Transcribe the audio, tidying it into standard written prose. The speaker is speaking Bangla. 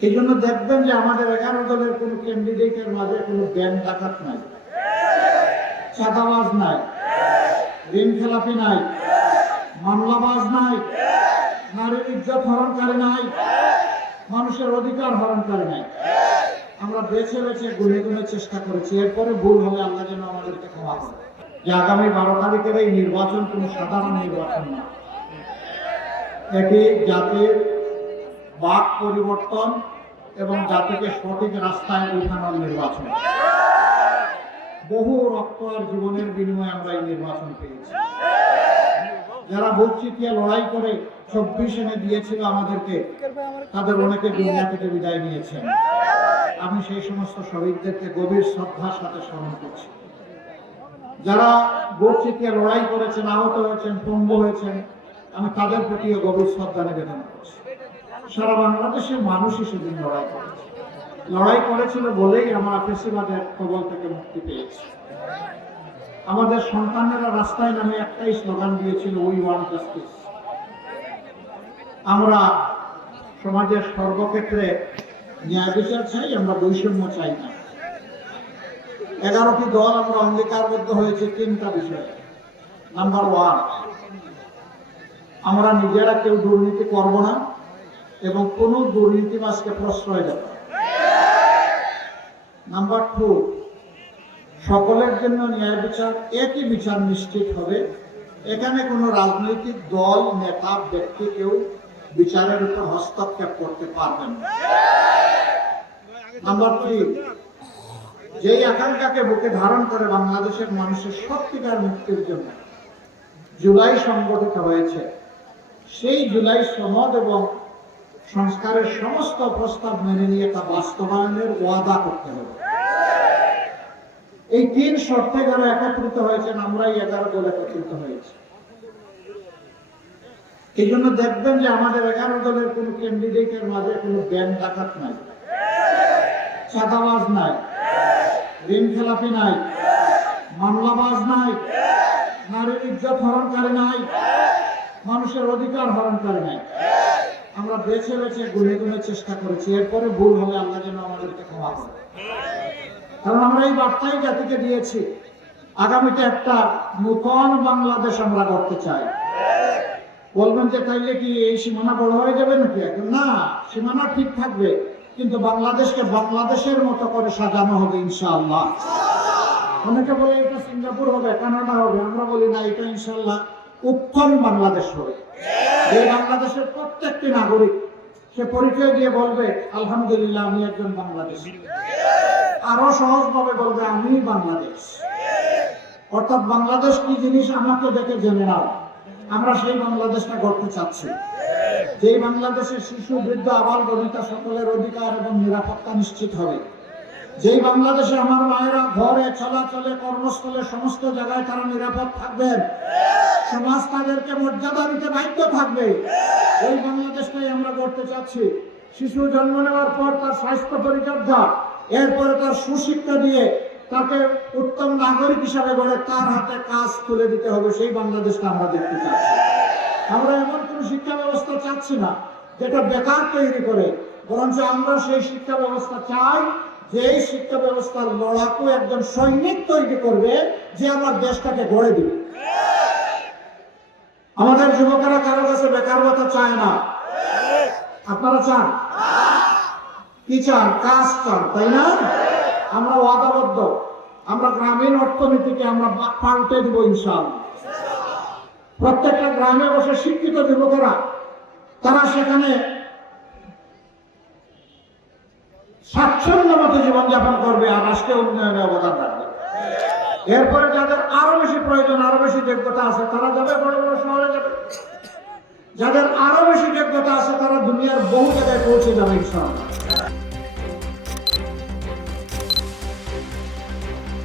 এই জন্য দেখবেন যে আমাদের 11 দলের কোন ক্যান্ডিডেটের মাঝে কোনো ব্যাংক ডাকাত নাই, চাঁদাবাজ নাই, ঋণ খেলাপি নাই, মামলাবাজ নাই, নারীর ইজ্জত হরণকারী নাই, মানুষের অধিকার হরণকারী নাই। আমরা বেছে বেছে গুনে গুনে চেষ্টা করেছি। এরপরে ভুল হলে আল্লাহ যেন আমাদেরকে ক্ষমা করে। যে আগামী 12 তারিখের এই নির্বাচন কোনো সাধারণ নির্বাচন না, এটি জাতির বাক পরিবর্তন এবং জাতিকে সঠিক রাস্তায় উঠানোর নির্বাচন। বহু রক্ত আর জীবনের বিনিময়ে আমরা এই নির্বাচন পেয়েছি। যারা বুক চিতিয়ে লড়াই করে 24 এনে দিয়েছিল আমাদেরকে, তাদের অনেকে দুনিয়া থেকে বিদায় নিয়েছেন। আমি সেই সমস্ত শহীদদেরকে গভীর শ্রদ্ধার সাথে স্মরণ করছি। যারা বুক চিতিয়ে লড়াই করেছেন, আহত হয়েছেন, পঙ্গু হয়েছেন, আমি তাদের প্রতিও গভীর শ্রদ্ধা নিবেদন করছি। সারা বাংলাদেশের মানুষই সেদিন লড়াই করেছিল বলেই আমরা ফেসিবাদের কবল থেকে মুক্তি পেয়েছি। আমাদের সন্তানেরা রাস্তায় নামে একটাই স্লোগান দিয়েছিল, উই ওয়ান্ট জাস্টিস। আমরা সমাজের সর্বক্ষেত্রে ন্যায় বিচার চাই, আমরা বৈষম্য চাই না। 11টি দল আমরা অঙ্গীকারবদ্ধ হয়েছে 3টা বিষয়ে। নাম্বার 1, আমরা নিজেরা কেউ দুর্নীতি করব না এবং কোন দুর্নীতিবাজকে প্রশ্রয় দেব না। নাম্বার 2, সকলের জন্য ন্যায় বিচার, একই বিচার নিশ্চিত হবে। এখানে কোনো রাজনৈতিক দল, নেতা, ব্যক্তি কেউ বিচারের উপর হস্তক্ষেপ করতে পারবেন না। নাম্বার 3, যেই আকাঙ্ক্ষাকে বুকে ধারণ করে বাংলাদেশের মানুষের সত্যিকার মুক্তির জন্য জুলাই সংগঠিত হয়েছে, সেই জুলাই সনদ এবং সংস্কারের সমস্ত প্রস্তাব মেনে নিয়ে তা বাস্তবায়নের ওয়াদা করতে হবে। এই 3 শর্তে যারা একত্রিত হয়েছেন, আমরাই 11 দল একত্রিত হয়েছি। এই জন্য দেখবেন যে আমাদের 11 দলের কোন ক্যান্ডিডেটের মাঝে কোনো ব্যাংক ডাকাত নাই, চাঁদাবাজ নাই, ঋণ খেলাপি নাই, মামলাবাজ নাই, নারীর ইজ্জত হরণকারী নাই, মানুষের অধিকার হরণকারী নাই। আমরা বেছে বেছে গুনে গুনে চেষ্টা করেছি। এরপরে ভুল হলে আল্লাহ যেন আমাদেরকে ক্ষমা করে। কারণ আমরা এই বার্তাই জাতিকে দিয়েছি, আগামীতে একটা নতুন বাংলাদেশ আমরা গড়তে চাই। বলবেন যে তাইলে কি এই সীমানা বড় হয়ে যাবে নাকি? এখন না, সীমানা ঠিক থাকবে, কিন্তু বাংলাদেশকে বাংলাদেশের মতো করে সাজানো হবে ইনশাআল্লাহ। অনেকে বলে এটা সিঙ্গাপুর হবে, কানাডা হবে, আমরা বলি না, এটা ইনশাআল্লাহ উত্তম বাংলাদেশ হবে। এই বাংলাদেশের প্রত্যেকটি নাগরিক সে পরিচয় দিয়ে বলবে, আলহামদুলিল্লাহ আমি একজন বাংলাদেশী। আরো সহজভাবে বলবে, আমি বাংলাদেশ। অর্থাৎ বাংলাদেশ কি জিনিস আমাকে দেখে জেনে নাও। আমরা সেই বাংলাদেশটা গড়তে চাচ্ছি, যেই বাংলাদেশের শিশু, বৃদ্ধ, আবাল বনিতা সকলের অধিকার এবং নিরাপত্তা নিশ্চিত হবে। যেই বাংলাদেশে আমার মায়েরা ঘরে, চলাচলে, কর্মস্থলে, সমস্ত জায়গায় তারা নিরাপদ থাকবেন, সমাজ তাদেরকে মর্যাদা দিতে বাধ্য থাকবে। ওই বাংলাদেশটাই আমরা গড়তে চাচ্ছি। শিশু জন্ম নেওয়ার পর তার স্বাস্থ্য পরিচর্যা, এরপরে তার সুশিক্ষা দিয়ে তাকে উত্তম নাগরিক হিসাবে গড়ে তার হাতে কাজ তুলে দিতে হবে। সেই বাংলাদেশটা আমরা দেখতে চাচ্ছি। আমরা এমন কোন শিক্ষা ব্যবস্থা চাচ্ছি না যেটা বেকার তৈরি করে, বরঞ্চ আমরা সেই শিক্ষা ব্যবস্থা চাই যেই শিক্ষা ব্যবস্থার লড়াকু একজন সৈনিক তৈরি করবে, যে আমার দেশটাকে গড়ে দিবে। আমাদের যুবকেরা কারো কাছে বেকার ভাতা চায় না। আপনারা চান? কি চান? কাজ চান, তাই না? আমরা ওয়াদাবদ্ধ, আমরা গ্রামীণ অর্থনীতিকে আমরা পাল্টে দিব ইনশাআল্লাহ। প্রত্যেকটা গ্রামে বসে শিক্ষিত যুবকেরা তারা সেখানে স্বাচ্ছন্দ্য মতো জীবনযাপন করবে আর রাষ্ট্রীয় উন্নয়নে অবদান রাখবে। এরপরে যাদের আরো বেশি প্রয়োজন, আরো বেশি যোগ্যতা আছে, তারা যাবে বড় বড় শহরে যাবে। যাদের আরো বেশি যোগ্যতা আছে তারা দুনিয়ার বহু জায়গায় পৌঁছে যাবে ইনশাআল্লাহ।